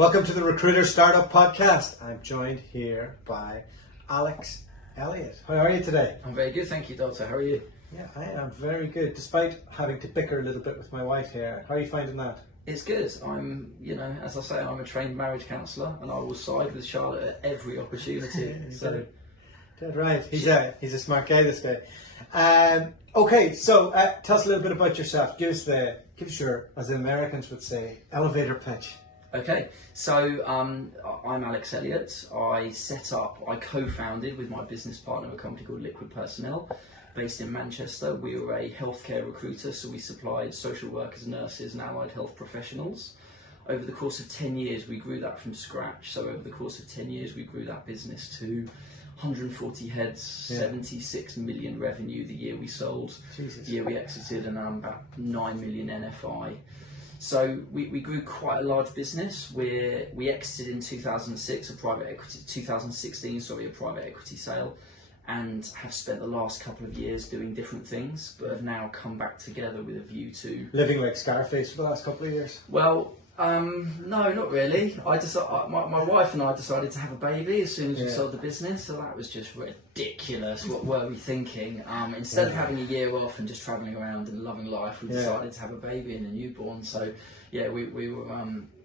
Welcome to the Recruiter Startup Podcast. I'm joined here by Alex Elliot. How are you today? I'm very good, thank you, Dualta. How are you? Yeah, I am very good, despite having to bicker a little bit with my wife here. How are you finding that? It's good. I'm, as I say, I'm a trained marriage counsellor, and I will side with Charlotte at every opportunity. So, Dead right. He's a smart guy, this guy. Okay, so tell us a little bit about yourself. Give us your, as the Americans would say, elevator pitch. Okay, so I'm Alex Elliot. I co-founded with my business partner a company called Liquid Personnel, based in Manchester. We were a healthcare recruiter, so we supplied social workers, nurses and allied health professionals. Over the course of 10 years, we grew that from scratch. So over the course of 10 years, we grew that business to 140 heads, 76 million revenue the year we sold. Jesus. The year we exited, and about 9 million NFI. So we grew quite a large business. We exited in 2016, a private equity sale, and have spent the last couple of years doing different things, but have now come back together with a view to living like Scarface for the last couple of years. Well, no, not really. My wife and I decided to have a baby as soon as we sold the business, so that was just ridiculous. What were we thinking? Instead of having a year off and just travelling around and loving life, we decided to have a baby and a newborn. So yeah, we were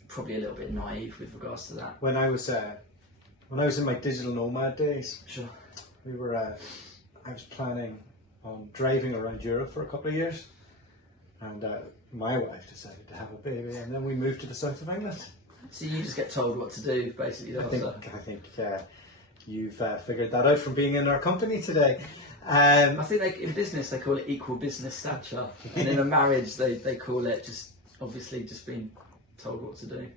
probably a little bit naive with regards to that. When I was in my digital nomad days, Sure. I was planning on driving around Europe for a couple of years, and my wife decided to have a baby, and then we moved to the south of England. So you just get told what to do, basically. I think you've figured that out from being in our company today. I think in business they call it equal business stature, and in a marriage they call it just being told what to do.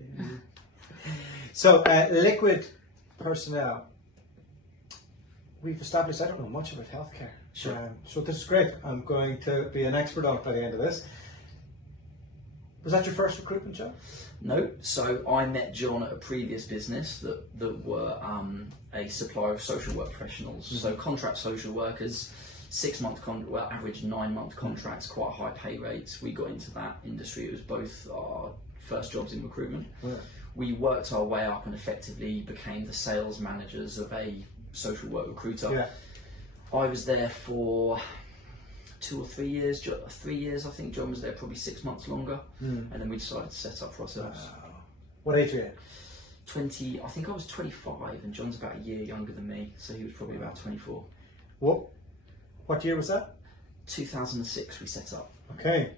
So Liquid Personnel, we've established I don't know much about healthcare. Sure. So this is great. I'm going to be an expert on it by the end of this. Was that your first recruitment job? No. So I met John at a previous business that were a supplier of social work professionals. Mm-hmm. So contract social workers, 6 month average 9 month contracts, quite high pay rates. We got into that industry. It was both our first jobs in recruitment. Yeah. We worked our way up and effectively became the sales managers of a social work recruiter. Yeah. I was there for 2 or 3 years. 3 years, I think. John was there probably 6 months longer, and then we decided to set up for ourselves. Wow. What age were you? 20. I think I was 25, and John's about a year younger than me, so he was probably about 24. What year was that? 2006 we set up. Okay.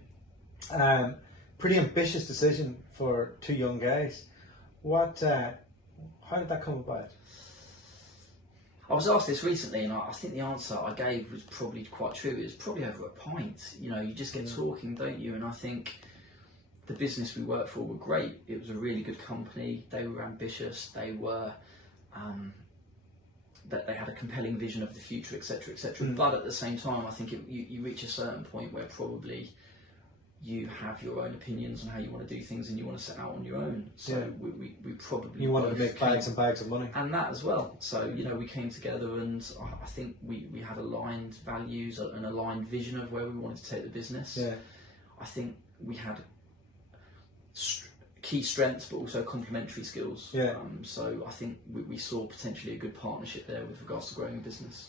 Pretty ambitious decision for two young guys. How did that come about? I was asked this recently, and I think the answer I gave was probably quite true. It was probably over a pint. You just get talking, don't you? And I think the business we worked for were great. It was a really good company. They were ambitious. They were, that they had a compelling vision of the future, etc., etc. But at the same time, I think you reach a certain point where probably you have your own opinions on how you want to do things, and you want to set out on your own. So we probably you wanted to make bags and bags of money, and that as well. So we came together, and I think we had aligned values, an aligned vision of where we wanted to take the business. Yeah, I think we had key strengths, but also complementary skills. Yeah. So I think we saw potentially a good partnership there with regards to growing a business.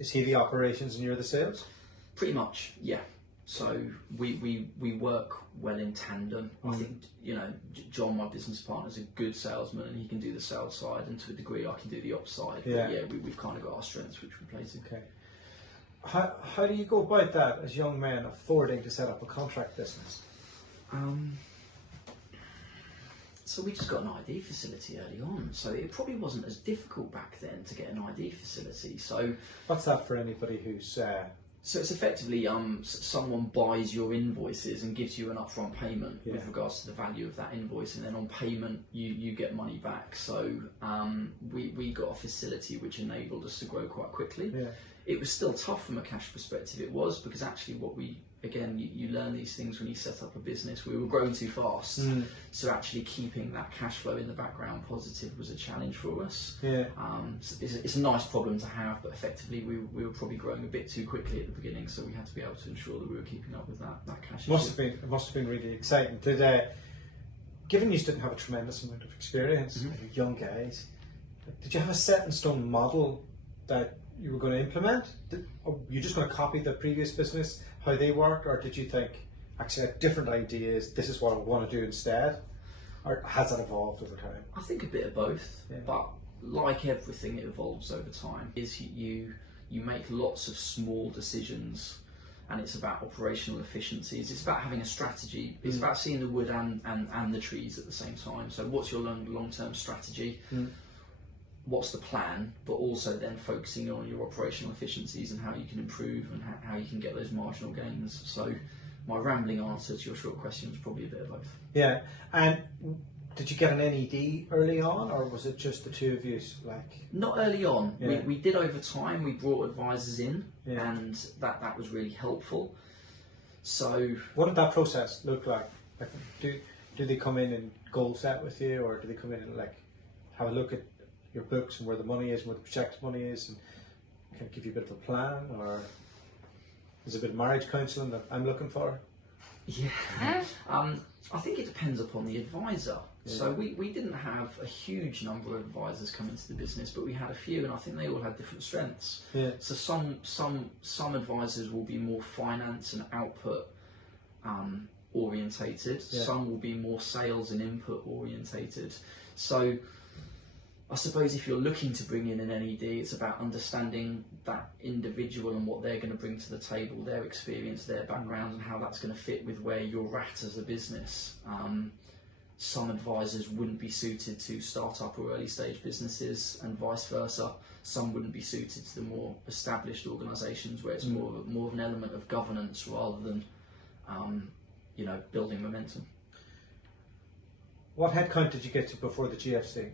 Is he the operations and you're the sales? Pretty much, yeah. So we work well in tandem. I think John, my business partner, is a good salesman, and he can do the sales side, and to a degree I can do the ops side. Yeah. But we've kind of got our strengths which we play to. Okay. How do you go about that as young men affording to set up a contract business? So we just got an ID facility early on, so it probably wasn't as difficult back then to get an ID facility. So what's that for anybody who's So it's effectively someone buys your invoices and gives you an upfront payment with regards to the value of that invoice, and then on payment you get money back. So we got a facility which enabled us to grow quite quickly. Yeah. It was still tough from a cash perspective. It was, because actually you learn these things when you set up a business. We were growing too fast, so actually keeping that cash flow in the background positive was a challenge for us. Yeah. So it's a nice problem to have, but effectively we were probably growing a bit too quickly at the beginning, so we had to be able to ensure that we were keeping up with that cash. It must have been really exciting. given you didn't have a tremendous amount of experience, Mhm. you're young guys, did you have a set in stone model that you were going to implement? Or were you just going to copy the previous business, how they worked, or did you think, actually I have different ideas, this is what I want to do instead? Or has that evolved over time? I think a bit of both, Yeah. but like everything, it evolves over time. Is you make lots of small decisions, and it's about operational efficiencies. It's about having a strategy. It's about seeing the wood and the trees at the same time. So what's your long-term strategy? What's the plan? But also then focusing on your operational efficiencies and how you can improve and how you can get those marginal gains. So my rambling answer to your short question was probably a bit of both. Yeah, and did you get an NED early on, or was it just the two of you? Not early on. Yeah. We did over time. We brought advisors in, Yeah. and that was really helpful. So What did that process look like? Like, do they come in and goal set with you, or do they come in and like have a look at your books and where the money is and where the projected money is, and kind of give you a bit of a plan, or is it a bit of marriage counselling that I'm looking for? yeah, I think it depends upon the advisor. Yeah. So we didn't have a huge number of advisors come into the business, but we had a few, and I think they all had different strengths. Yeah. So some advisors will be more finance and output orientated. Yeah. Some will be more sales and input orientated. So I suppose if you're looking to bring in an NED, it's about understanding that individual and what they're going to bring to the table, their experience, their background, and how that's going to fit with where you're at as a business. Some advisors wouldn't be suited to start-up or early-stage businesses, and vice versa. Some wouldn't be suited to the more established organisations where it's more of an element of governance rather than, building momentum. What headcount did you get to before the GFC?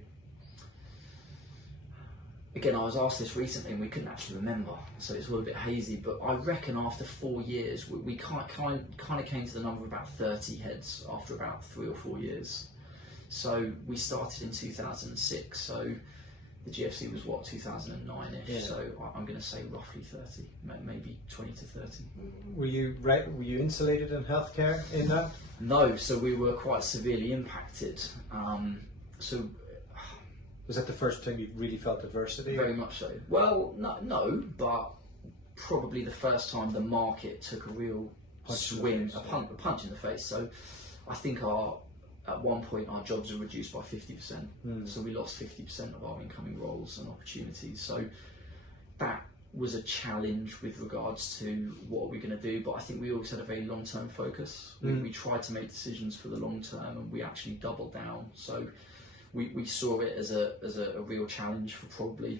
Again, I was asked this recently and we couldn't actually remember, so it's all a bit hazy, but I reckon after 4 years we kind of came to the number of about 30 heads after about 3 or 4 years. So we started in 2006, so the GFC was 2009ish, Yeah. so I'm going to say roughly 30, maybe 20 to 30. Were you insulated in healthcare in that? No, so we were quite severely impacted. Was that the first time you really felt adversity? Very much so. Well, no, but probably the first time the market took a real swing, a punch in the face. So I think at one point our jobs were reduced by 50%. So we lost 50% of our incoming roles and opportunities. So that was a challenge with regards to what are we going to do. But I think we always had a very long-term focus. We tried to make decisions for the long term, and we actually doubled down. So we saw it as a real challenge for probably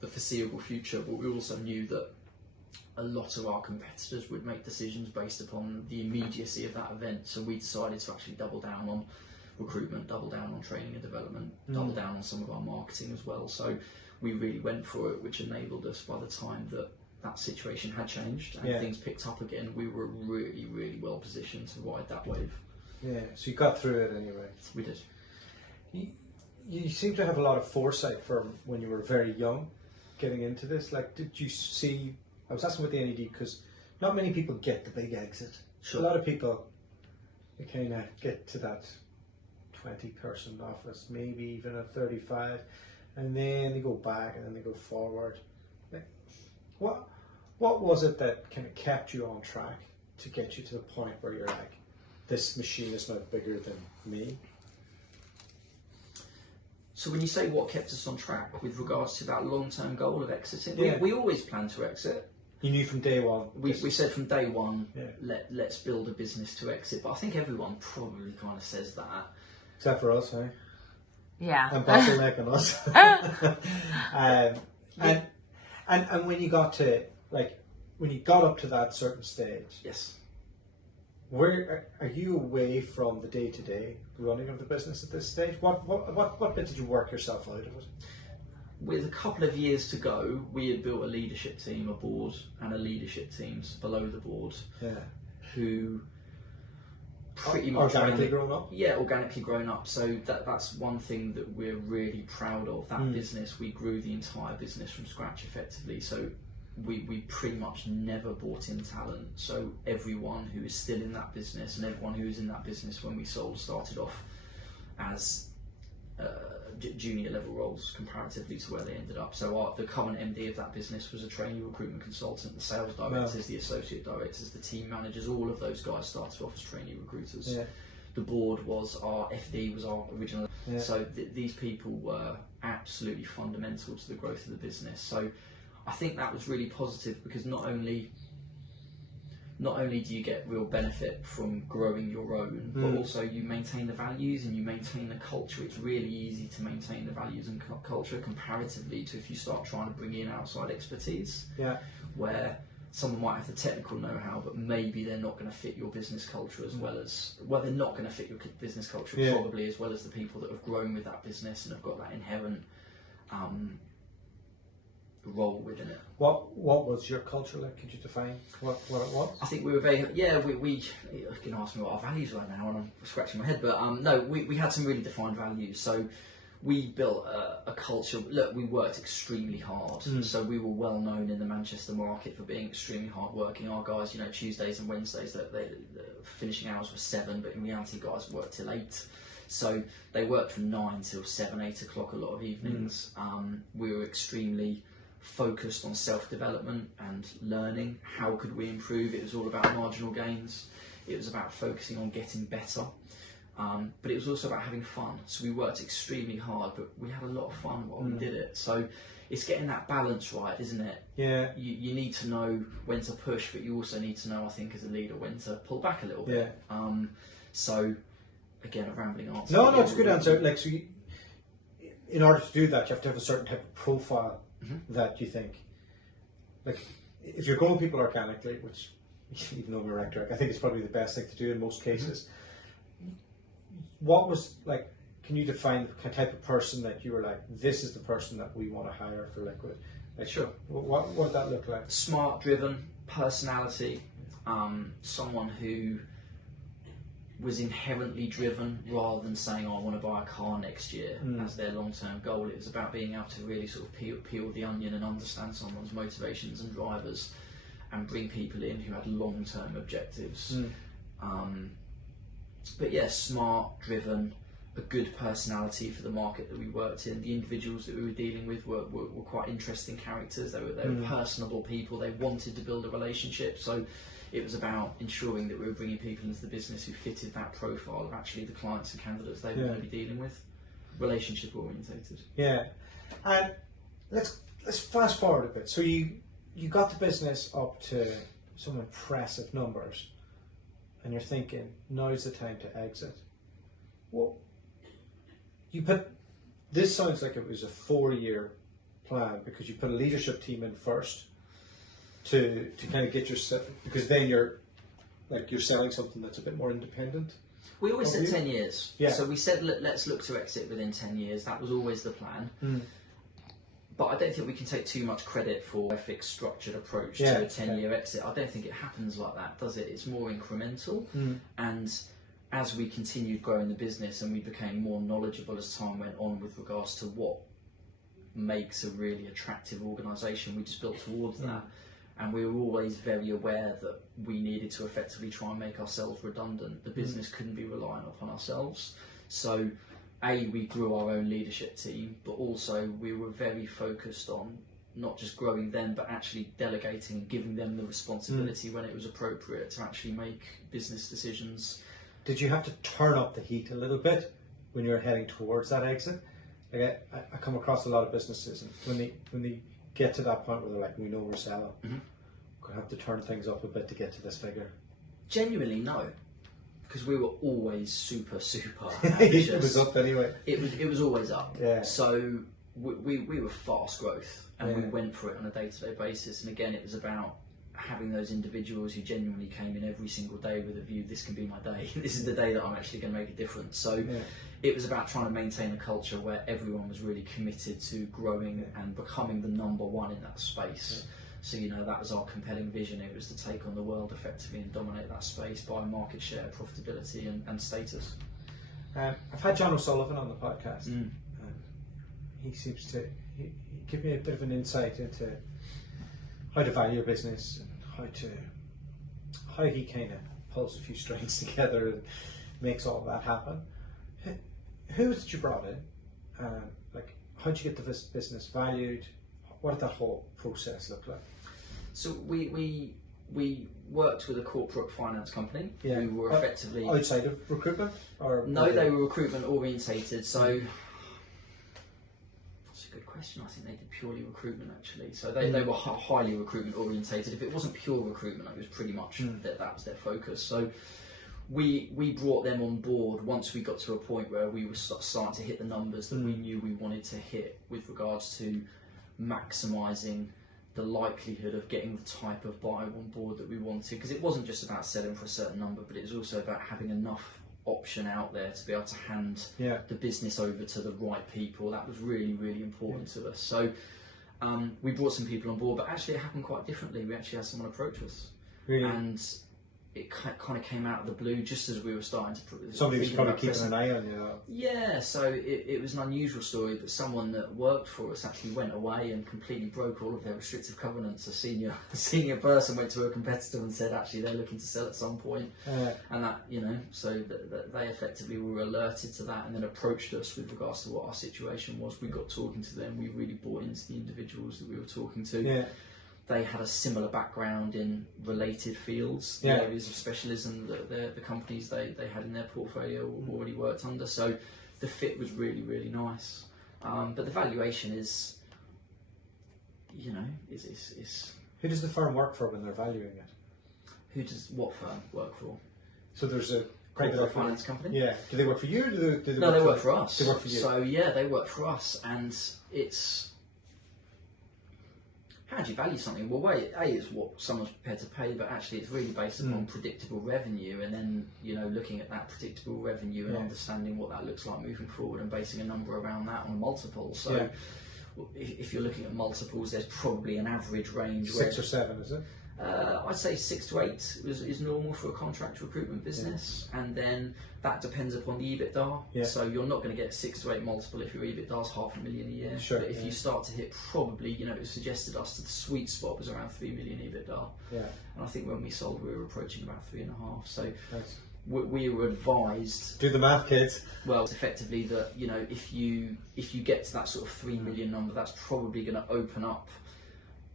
the foreseeable future, but we also knew that a lot of our competitors would make decisions based upon the immediacy of that event. So we decided to actually double down on recruitment, double down on training and development, double down on some of our marketing as well. So we really went for it, which enabled us by the time that situation had changed and things picked up again, we were really, really well positioned to ride that wave. Yeah, so you got through it anyway. We did. You seem to have a lot of foresight from when you were very young getting into this. Like, did you see, I was asking about the NED because not many people get the big exit. Sure. A lot of people, they kind of get to that 20-person office, maybe even a 35, and then they go back and then they go forward. Like, what was it that kind of kept you on track to get you to the point where you're like, this machine is not bigger than me? So when you say what kept us on track with regards to that long-term goal of exiting, Yeah. we always planned to exit. You knew from day one. We said from day one, Yeah. let's build a business to exit. But I think everyone probably kind of says that. Except for us, eh? Yeah. And bottlenecking us. And when you got to, like, when you got up to that certain stage, Yes. where are you away from the day-to-day running of the business at this stage? What bit did you work yourself out of it? With a couple of years to go, we had built a leadership team, a board, and a leadership teams below the board who pretty much organically grown up. Yeah, organically grown up. So that's one thing that we're really proud of. That business, we grew the entire business from scratch effectively. So we pretty much never bought in talent. So everyone who is still in that business and everyone who was in that business when we sold started off as junior level roles comparatively to where they ended up. So the current MD of that business was a trainee recruitment consultant, the sales directors, the associate directors, the team managers, all of those guys started off as trainee recruiters. Yeah. The board was our FD, was our original. Yeah. So these people were absolutely fundamental to the growth of the business. So I think that was really positive, because not only do you get real benefit from growing your own, but also you maintain the values and you maintain the culture. It's really easy to maintain the values and culture comparatively to if you start trying to bring in outside expertise, where someone might have the technical know-how, but maybe they're not going to fit your business culture as well as, they're not going to fit your business culture probably as well as the people that have grown with that business and have got that inherent role within it. What was your culture like? Could you define what it was? I think we were very, we you can ask me what our values were now and I'm scratching my head, but no, we had some really defined values. So we built a culture. Look, we worked extremely hard. So we were well known in the Manchester market for being extremely hard working. Our guys, Tuesdays and Wednesdays, the finishing hours were 7, but in reality guys worked till 8. So they worked from 9 till 7, 8 o'clock a lot of evenings. We were extremely focused on self-development and learning. How could we improve? It was all about marginal gains. It was about focusing on getting better. But it was also about having fun. So we worked extremely hard, but we had a lot of fun while we did it. So it's getting that balance right, isn't it? Yeah. You need to know when to push, but you also need to know, I think, as a leader, when to pull back a little bit. So again, a rambling answer. No, it's a good answer. Like, so in order to do that, you have to have a certain type of profile that you think, like, if you're growing people organically, which even though we're direct, I think it's probably the best thing to do in most cases. What was, like, can you define the type of person that you were like, this is the person that we want to hire for Liquid? Like, sure. What would that look like? Smart, driven, personality, someone who was inherently driven rather than saying, I want to buy a car next year as their long-term goal. It was about being able to really sort of peel the onion and understand someone's motivations and drivers and bring people in who had long-term objectives. But yeah, smart, driven, a good personality for the market that we worked in. The individuals that we were dealing with were quite interesting characters. They were personable people. They wanted to build a relationship. So it was about ensuring that we were bringing people into the business who fitted that profile of actually the clients and candidates they were going to be dealing with. Relationship orientated. Yeah. And let's fast forward a bit. So you got the business up to some impressive numbers, and you're thinking, now's the time to exit. Well, this sounds like it was a 4-year plan, because you put a leadership team in first to kind of get yourself, because then you're selling something that's a bit more independent. We always said 10 years. Yeah. So we said, let's look to exit within 10 years. That was always the plan. But I don't think we can take too much credit for a fixed structured approach to a 10-year exit. I don't think it happens like that, does it? It's more incremental. And as we continued growing the business and we became more knowledgeable as time went on with regards to what makes a really attractive organisation, we just built towards that. And we were always very aware that we needed to effectively try and make ourselves redundant. The business couldn't be reliant upon ourselves. So we grew our own leadership team, but also we were very focused on not just growing them, but actually delegating and giving them the responsibility when it was appropriate to actually make business decisions. Did you have to turn up the heat a little bit when you were heading towards that exit? Like I come across a lot of businesses, and when they get to that point where they're like, we know we're selling, we're going to have to turn things up a bit to get to this figure. Genuinely, no. Because we were always super ambitious. It was up anyway. It was always up. Yeah. So we were fast growth, and we went for it on a day-to-day basis. And again, it was about having those individuals who genuinely came in every single day with a view, this can be my day. This is the day that I'm actually going to make a difference. So it was about trying to maintain a culture where everyone was really committed to growing and becoming the number one in that space. So, that was our compelling vision. It was to take on the world effectively and dominate that space by market share, profitability and status. I've had John O'Sullivan on the podcast. He seems to give me a bit of an insight into how to value a business and how he kind of pulls a few strings together and makes all of that happen. who was it you brought in? Like, how'd you get the business valued? What did that whole process look like? So we worked with a corporate finance company who were effectively outside of recruitment, or no, they were recruitment orientated. So that's a good question. I think they did purely recruitment actually. So they were highly recruitment orientated. If it wasn't pure recruitment, it was pretty much that was their focus. So we brought them on board once we got to a point where we were starting to hit the numbers that we knew we wanted to hit with regards to maximising the likelihood of getting the type of buyer on board that we wanted, because it wasn't just about selling for a certain number, but it was also about having enough option out there to be able to hand the business over to the right people. That was really, really important to us. So we brought some people on board, but actually it happened quite differently. We actually had someone approach us, and it kind of came out of the blue just as we were starting to. Somebody was probably keeping an eye on you. Yeah, so it was an unusual story, but someone that worked for us actually went away and completely broke all of their restrictive covenants. A senior person went to a competitor and said actually they're looking to sell at some point, and that so that they effectively were alerted to that and then approached us with regards to what our situation was. We got talking to them. We really bought into the individuals that we were talking to. Yeah. They had a similar background in related fields, the areas of specialism that the companies they had in their portfolio already worked under. So the fit was really, really nice. But the valuation is. Who does the firm work for when they're valuing it? Who does what firm work for? So there's a corporate finance company. Yeah. Do they work for you? Or do they no, they work for us. They work for you. So yeah, they work for us, and it's. How do you value something? Well, it's what someone's prepared to pay, but actually it's really based upon predictable revenue, and then looking at that predictable revenue and understanding what that looks like moving forward and basing a number around that on a multiple. So if you're looking at multiples, there's probably an average range. 6 or 7, is it? I'd say 6 to 8 is normal for a contract recruitment business, and then that depends upon the EBITDA. Yeah. So you're not going to get 6 to 8 multiple if your EBITDA is $500,000 a year. Sure, but if you start to hit probably, it suggested us that the sweet spot was around 3 million EBITDA. Yeah. And I think when we sold, we were approaching about 3.5. So nice. we were advised. Do the math, kids. Well, it's effectively that if you get to that sort of 3 million number, that's probably going to open up.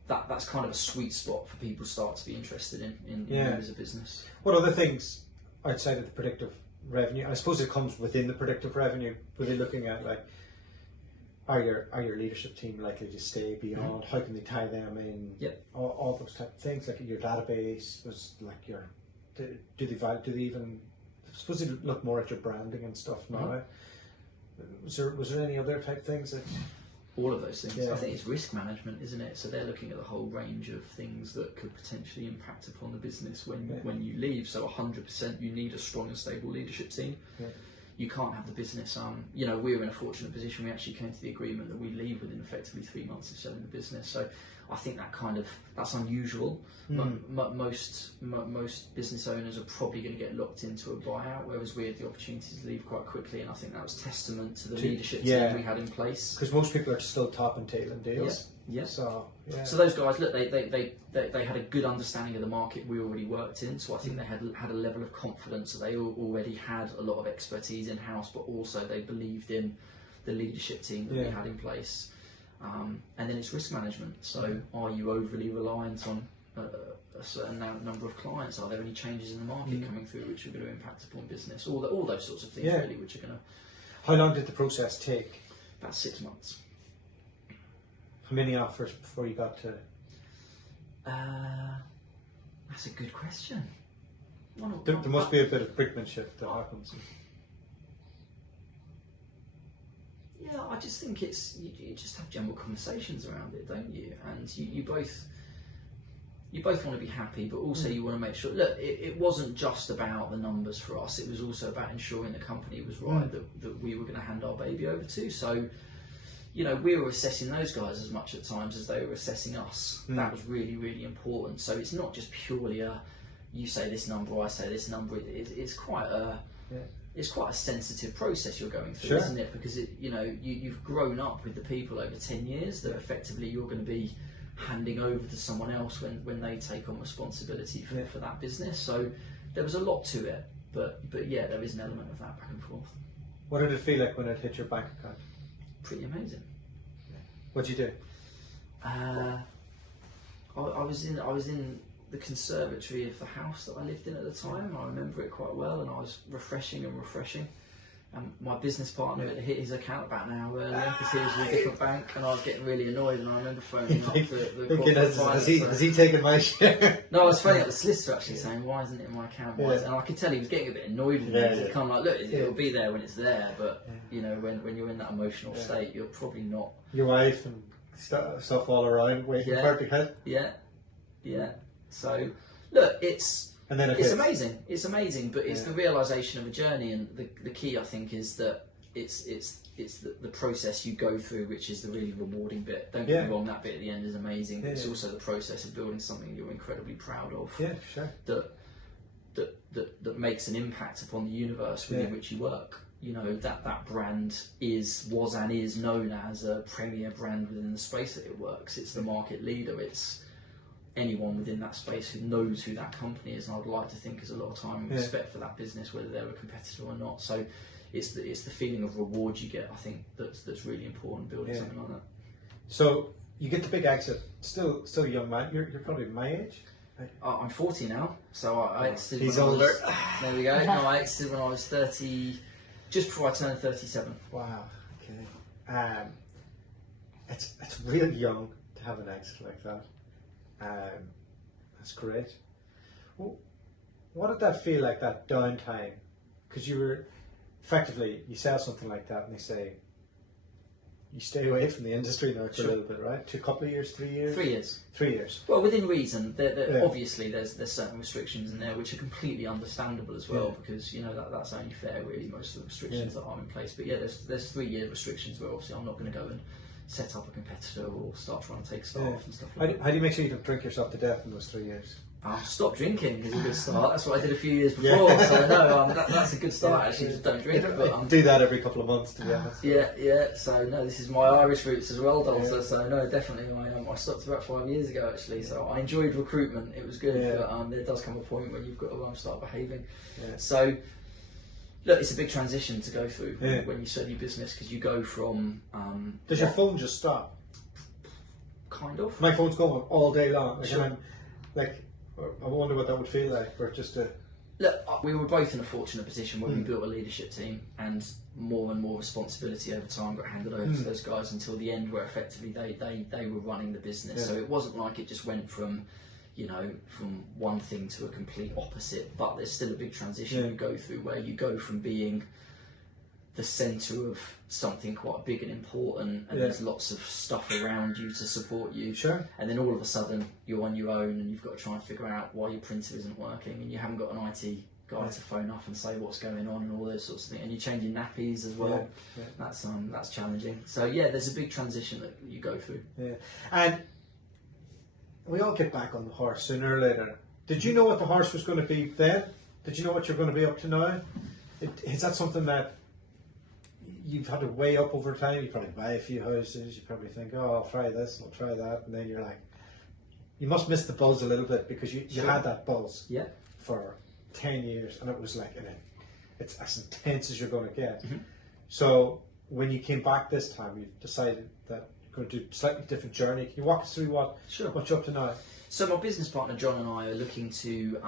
That's kind of a sweet spot for people to start to be interested in you as a business. What other things outside of the predictive revenue? I suppose it comes within the predictive revenue. Were they looking at like, are your leadership team likely to stay beyond? How can they tie them in? Yep. All those type of things. Like your database was like do they even? I suppose they look more at your branding and stuff now. Was there any other type things that? All of those things. Yeah. I think it's risk management, isn't it? So they're looking at the whole range of things that could potentially impact upon the business when you leave. So 100%, you need a strong and stable leadership team. Yeah. You can't have the business. We're in a fortunate position. We actually came to the agreement that we leave within effectively 3 months of selling the business. So I think that's unusual. Most business owners are probably going to get locked into a buyout, whereas we had the opportunity to leave quite quickly, and I think that was testament to the leadership team we had in place. Because most people are still top and tailing deals. Yeah. So those guys, look, they had a good understanding of the market we already worked in, so I think they had a level of confidence that they already had a lot of expertise in house, but also they believed in the leadership team that we had in place. And then it's risk management. So are you overly reliant on a certain number of clients? Are there any changes in the market coming through which are going to impact upon business? All those sorts of things really, which are going to. How long did the process take? About 6 months. How many offers before you got to? That's a good question. There must be a bit of brinkmanship that happens. Yeah, I just think you just have general conversations around it, don't you? And you both want to be happy, but also you want to make sure. Look, it wasn't just about the numbers for us. It was also about ensuring the company was right, that we were going to hand our baby over to. So, we were assessing those guys as much at times as they were assessing us. That was really, really important. So it's not just purely you say this number, I say this number. It's quite a it's quite a sensitive process you're going through, isn't it? Because you've grown up with the people over 10 years that effectively you're going to be handing over to someone else when they take on responsibility for that business. So there was a lot to it, but yeah, there is an element of that back and forth. What did it feel like when it hit your bank account? Pretty amazing. What'd you do? I was in the conservatory of the house that I lived in at the time. I remember it quite well, and I was refreshing. And my business partner had hit his account about an hour earlier because he was with a different bank, and I was getting really annoyed. And I remember phoning up the corporate finance. Has he taken my share? No, I was phoning up the solicitor actually saying, "Why isn't it in my account?" Yeah. And I could tell he was getting a bit annoyed with me. He's kind of like, "Look, it'll be there when it's there," but you know, when you're in that emotional state, you're probably not. Your wife and stuff all around waiting for it to hit. Yeah. So, look, it's hits. amazing. It's amazing, but it's the realization of a journey, and the key, I think, is that it's the process you go through, which is the really rewarding bit. Don't get me wrong, that bit at the end is amazing, but it's also the process of building something you're incredibly proud of. Yeah, sure. That makes an impact upon the universe within which you work. You know, that brand was and is known as a premier brand within the space that it works. It's the market leader. It's anyone within that space who knows who that company is, and I would like to think there's a lot of time and respect for that business, whether they're a competitor or not. So it's the feeling of reward you get, I think, that's really important building something like that. So you get the big exit, still a young man. You're probably my age. I'm 40 now, so I exited. He's when older. There we go. No, I exited when I was 30, just before I turned 37. Wow. Okay. It's really young to have an exit like that. That's great. Well, what did that feel like, that downtime? Because you were effectively, you sell something like that and they say you stay away from the industry now for a little bit, right? A couple of years, 3 years? 3 years. 3 years. Well, within reason. Obviously, there's certain restrictions in there which are completely understandable as well, because you know that's only fair, really. Most of the restrictions that are in place, but there's 3 year restrictions where obviously I'm not going to go and set up a competitor or start trying to take staff and stuff like that. How do you make sure you don't drink yourself to death in those 3 years? Stop drinking is a good start. That's what I did a few years before, so no, that's a good start actually. Just don't drink. But do that every couple of months, to be honest. Yeah. So no, this is my Irish roots as well, dualta. So no, definitely. I stopped about 5 years ago actually. So I enjoyed recruitment. It was good, but there does come a point when you've got to start behaving. Yeah. So look, it's a big transition to go through when you start your business, because you go from. Does your phone just stop? Kind of. My phone's going all day long. Sure. I wonder what that would feel like for just a... Look, we were both in a fortunate position where we built a leadership team, and more responsibility over time got handed over to those guys until the end, where effectively they were running the business. So it wasn't like it just went from one thing to a complete opposite, but there's still a big transition you go through, where you go from being the centre of something quite big and important, and there's lots of stuff around you to support you. Sure. And then all of a sudden you're on your own, and you've got to try and figure out why your printer isn't working, and you haven't got an IT guy to phone up and say what's going on and all those sorts of things. And you're changing nappies as well. Yeah. That's challenging. So there's a big transition that you go through. Yeah. And we all get back on the horse sooner or later. Did you know what the horse was going to be then? Did you know what you're going to be up to now? Is that something that you've had to weigh up over time? You probably buy a few houses, you probably think, oh, I'll try this, I'll try that, and then you're like, you must miss the buzz a little bit, because you had that buzz for 10 years, and it was like, it's as intense as you're going to get. So when you came back this time, you decided that you're going to do a slightly different journey. Can you walk us through what you're up to now? So my business partner John and I are looking to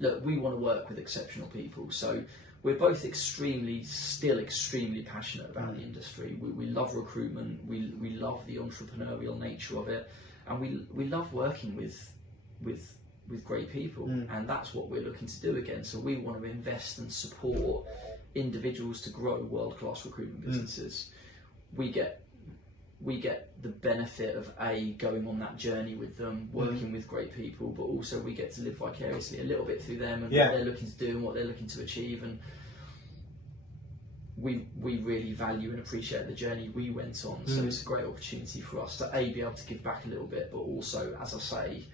look. We want to work with exceptional people. So we're both still extremely passionate about the industry. We love recruitment. We love the entrepreneurial nature of it, and we love working with great people, and that's what we're looking to do again. So we want to invest and support individuals to grow world-class recruitment businesses. We get the benefit of going on that journey with them, working with great people, but also we get to live vicariously a little bit through them and what they're looking to do and what they're looking to achieve. And we really value and appreciate the journey we went on. So it's a great opportunity for us to be able to give back a little bit, but also, as I say,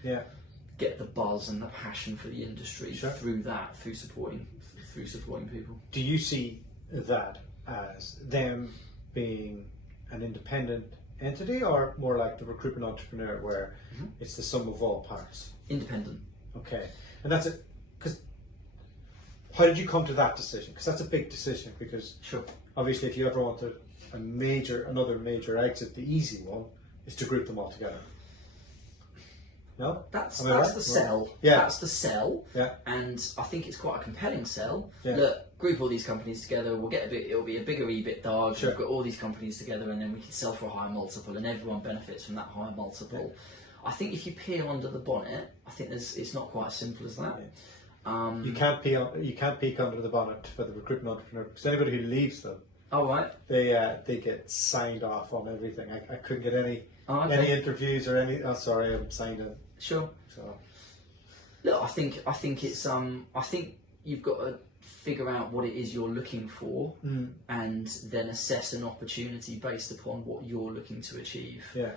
get the buzz and the passion for the industry through supporting people. Do you see that as them being an independent entity, or more like the recruitment entrepreneur, where it's the sum of all parts? Independent. Okay, and that's it. Because how did you come to that decision? Because that's a big decision. Because Sure. obviously, if you ever wanted another major exit, the easy one is to group them all together. No, that's right? the sell. Yeah. That's the sell. Yeah. And I think it's quite a compelling sell. Yeah. Look, group all these companies together. We'll get it'll be a bigger EBITDA. Sure. We've got all these companies together, and then we can sell for a higher multiple, and everyone benefits from that higher multiple. Yeah. I think if you peel under the bonnet, I think it's not quite as simple as that. Yeah. You can't peek under the bonnet for the recruitment entrepreneur, because anybody who leaves them, they get signed off on everything. I couldn't get any interviews or any. Oh, sorry, I'm signed in. Sure. So, look, I think it's I think you've got to figure out what it is you're looking for, and then assess an opportunity based upon what you're looking to achieve. Yeah.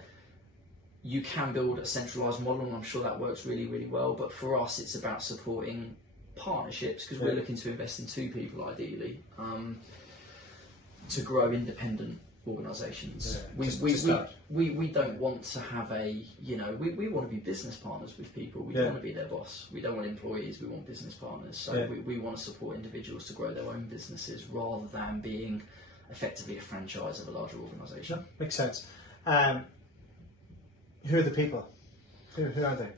You can build a centralised model, and I'm sure that works really, really well. But for us, it's about supporting partnerships, because we're looking to invest in two people, ideally, to grow independent organisations. Yeah. We don't want to have we want to be business partners with people. We don't want to be their boss. We don't want employees. We want business partners. So we want to support individuals to grow their own businesses rather than being effectively a franchise of a larger organisation. Yeah, makes sense. Who are the people? Who are they?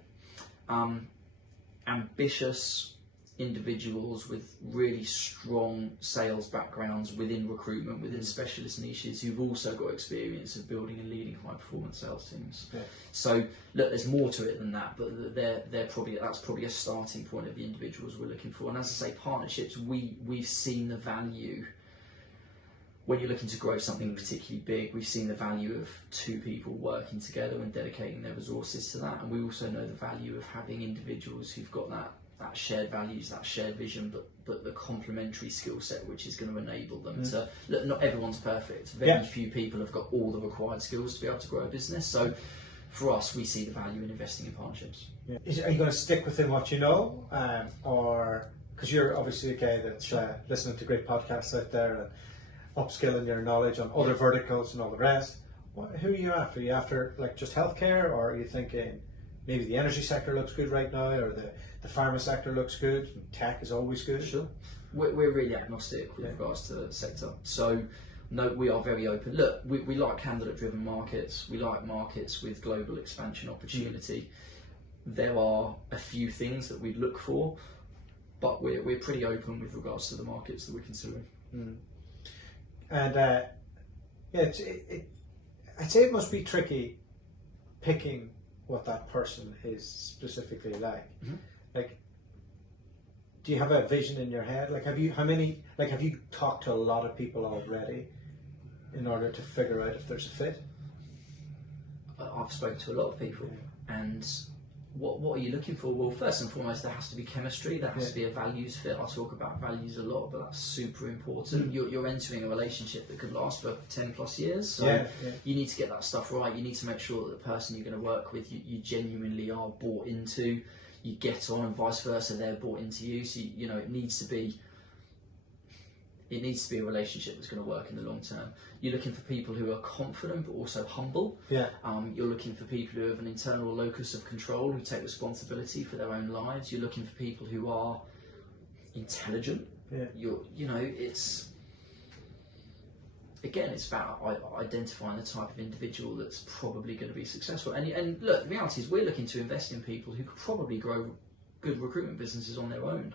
Ambitious individuals with really strong sales backgrounds within recruitment, within specialist niches, who've also got experience of building and leading high performance sales teams. Yeah. So look, there's more to it than that, but that's probably a starting point of the individuals we're looking for. And as I say, partnerships, we've seen the value. When you're looking to grow something particularly big, we've seen the value of two people working together and dedicating their resources to that. And we also know the value of having individuals who've got that shared values, that shared vision, but the complementary skill set which is going to enable them to look. Not everyone's perfect. Very few people have got all the required skills to be able to grow a business. So for us, we see the value in investing in partnerships. Yeah. Are you going to stick within what you know, or because you're obviously a guy that's listening to great podcasts out there and upskilling your knowledge on other verticals and all the rest? Who are you after? Are you after like just healthcare, or are you thinking maybe the energy sector looks good right now, or the pharma sector looks good, and tech is always good? Sure. We're really agnostic with regards to the sector. So no, we are very open. Look, we like candidate-driven markets. We like markets with global expansion opportunity. There are a few things that we'd look for, but we're pretty open with regards to the markets that we're considering. And I'd say it must be tricky picking what that person is specifically like. Like, do you have a vision in your head? Like, have you talked to a lot of people already in order to figure out if there's a fit? I've spoken to a lot of people, and what are you looking for? Well, first and foremost, there has to be chemistry. There has to be a values fit. I talk about values a lot, but that's super important. You're entering a relationship that could last for 10 plus years, so you need to get that stuff right. You need to make sure that the person you're going to work with, you genuinely are bought into. You get on, and vice versa, they're bought into you. So it needs to be a relationship that's going to work in the long term. You're looking for people who are confident but also humble. You're looking for people who have an internal locus of control, who take responsibility for their own lives. You're looking for people who are intelligent. It's about identifying the type of individual that's probably going to be successful. And look, the reality is we're looking to invest in people who could probably grow good recruitment businesses on their own.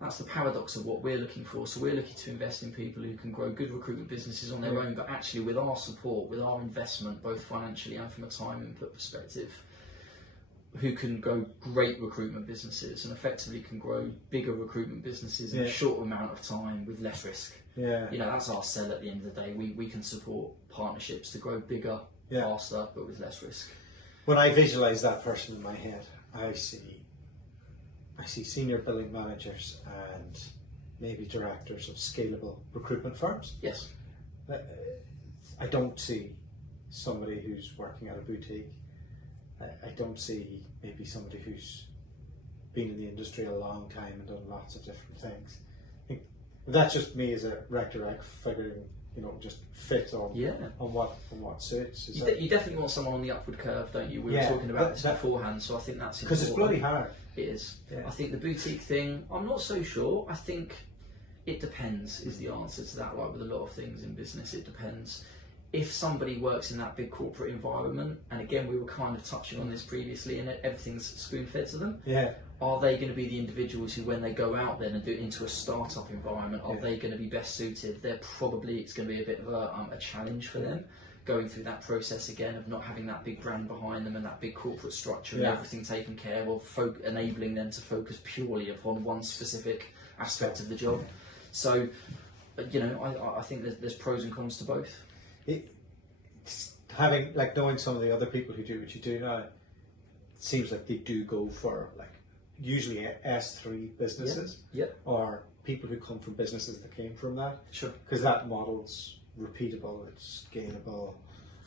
That's the paradox of what we're looking for. So we're looking to invest in people who can grow good recruitment businesses on their own, but actually with our support, with our investment, both financially and from a time input perspective, who can grow great recruitment businesses and effectively can grow bigger recruitment businesses in a shorter amount of time with less risk. That's our sell at the end of the day. We can support partnerships to grow bigger, faster, but with less risk. When I visualize that person in my head, I see senior billing managers and maybe directors of scalable recruitment firms. Yes. I don't see somebody who's working at a boutique. I don't see maybe somebody who's been in the industry a long time and done lots of different things. I think That's just me as a rec figuring, just fit on what suits. You definitely want someone on the upward curve, don't you? We were talking about this beforehand, so I think that's important. Because it's bloody hard. It is. Yeah. I think the boutique thing, I'm not so sure. I think it depends is the answer to that. Like with a lot of things in business, it depends. If somebody works in that big corporate environment, and again, we were kind of touching on this previously, and everything's spoon-fed to them. Yeah. Are they going to be the individuals who, when they go out then and do it into a startup environment, are they going to be best suited? It's going to be a bit of a challenge for them, going through that process again of not having that big brand behind them and that big corporate structure and everything taken care of, enabling them to focus purely upon one specific aspect of the job. So, I think there's pros and cons to both. Knowing some of the other people who do what you do now, it seems like they do go for usually S3 businesses, or people who come from businesses that came from that. Sure. Because that model's repeatable, it's scalable.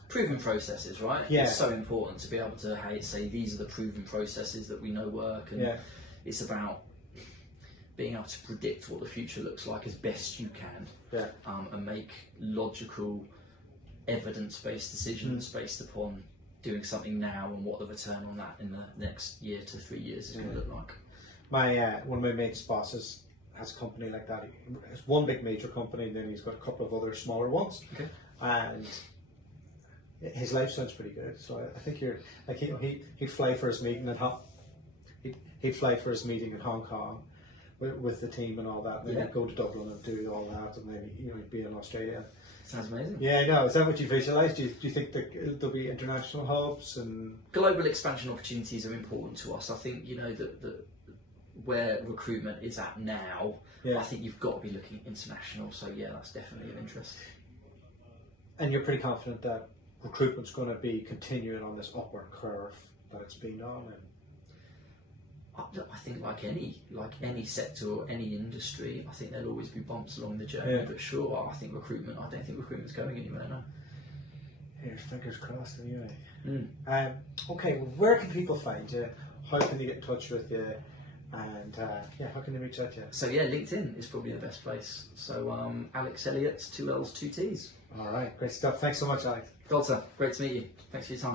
Proven processes, right? Yeah. It's so important to be able to say these are the proven processes that we know work, and it's about being able to predict what the future looks like as best you can, and make logical, evidence-based decisions based upon doing something now and what the return on that in the next year to 3 years is going to look like. One of my mates' bosses has a company like that. It's one big major company, and then he's got a couple of other smaller ones. Okay. And his life sounds pretty good. So I think you're like he'd fly for his meeting he'd fly for his meeting in Hong Kong with the team and all that. And then he'd go to Dublin and do all that, and then he'd be in Australia. Sounds amazing. Yeah, no. Is that what you visualise? Do you think that there'll be international hubs and global expansion opportunities are important to us? I think that where recruitment is at now, I think you've got to be looking international. So that's definitely of interest. And you're pretty confident that recruitment's going to be continuing on this upward curve that it's been on. And I think like any sector or any industry, I think there'll always be bumps along the journey. But sure, I don't think recruitment's going anywhere now. Yeah, fingers crossed anyway. Okay, well, where can people find you? How can they get in touch with you? And how can they reach out to you? So LinkedIn is probably the best place. So Alex Elliot, 2 L's, 2 T's. All right, great stuff. Thanks so much, Alex. Dualta, great to meet you. Thanks for your time.